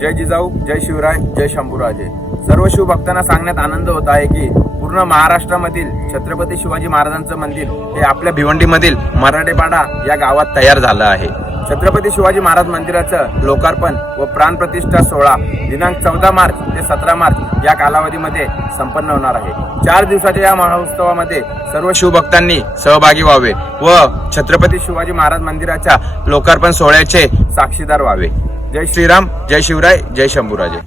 जय जिजाऊ, जय शिवराय, जय शंभूराजे. सर्व शिवभक्तांना सांगण्यात आनंद होत आहे की पूर्ण महाराष्ट्रामधील छत्रपती शिवाजी महाराजांचं मंदिर हे आपल्या भिवंडीमधील मराठेपाडा या गावात तयार झालं आहे. छत्रपती शिवाजी महाराज मंदिराचं लोकार्पण व प्राणप्रतिष्ठा सोहळा दिनांक 14 मार्च ते 17 मार्च या कालावधीमध्ये संपन्न होणार आहे. 4 दिवसाच्या या महोत्सवामध्ये सर्व शिवभक्तांनी सहभागी व्हावे व छत्रपती शिवाजी महाराज मंदिराच्या लोकार्पण सोहळ्याचे साक्षीदार व्हावे. जय श्रीराम, जय शिवराय, जय शंभूराजे.